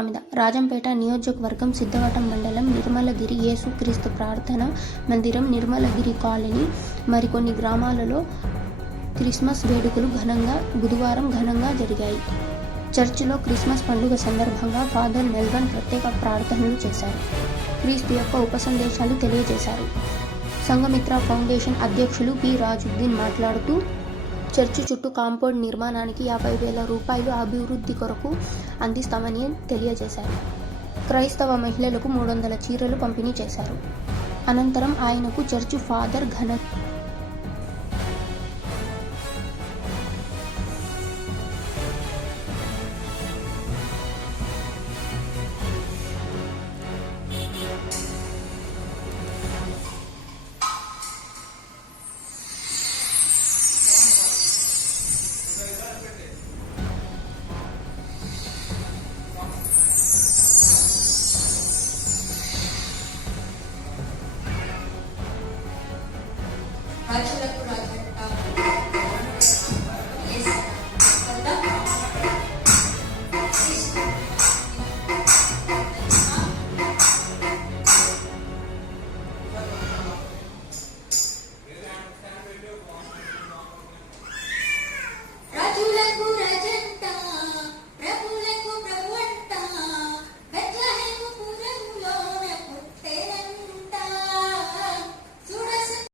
స్వామిద, రాజంపేట నియోజకవర్గం, సిద్ధవటం మండలం, నిర్మలగిరి యేసుక్రీస్తు ప్రార్థన మందిరం, నిర్మలగిరి కాలనీ, మరికొన్ని గ్రామాలలో క్రిస్మస్ వేడుకలు బుధవారం ఘనంగా జరిగాయి. చర్చిలో క్రిస్మస్ పండుగ సందర్భంగా ఫాదర్ మెల్వన్ ప్రత్యేక ప్రార్థనలు చేశారు. క్రీస్తు యొక్క ఉపసందేశాలు తెలియజేశారు. సంఘమిత్ర ఫౌండేషన్ అధ్యక్షులు పి. రాజుద్దీన్ మాట్లాడుతూ, చర్చి చుట్టూ కాంపౌండ్ నిర్మాణానికి 50,000 రూపాయలు అభివృద్ధి కొరకు అందిస్తామని తెలియజేశారు. క్రైస్తవ మహిళలకు 300 చీరలు పంపిణీ చేశారు. అనంతరం ఆయనకు చర్చి ఫాదర్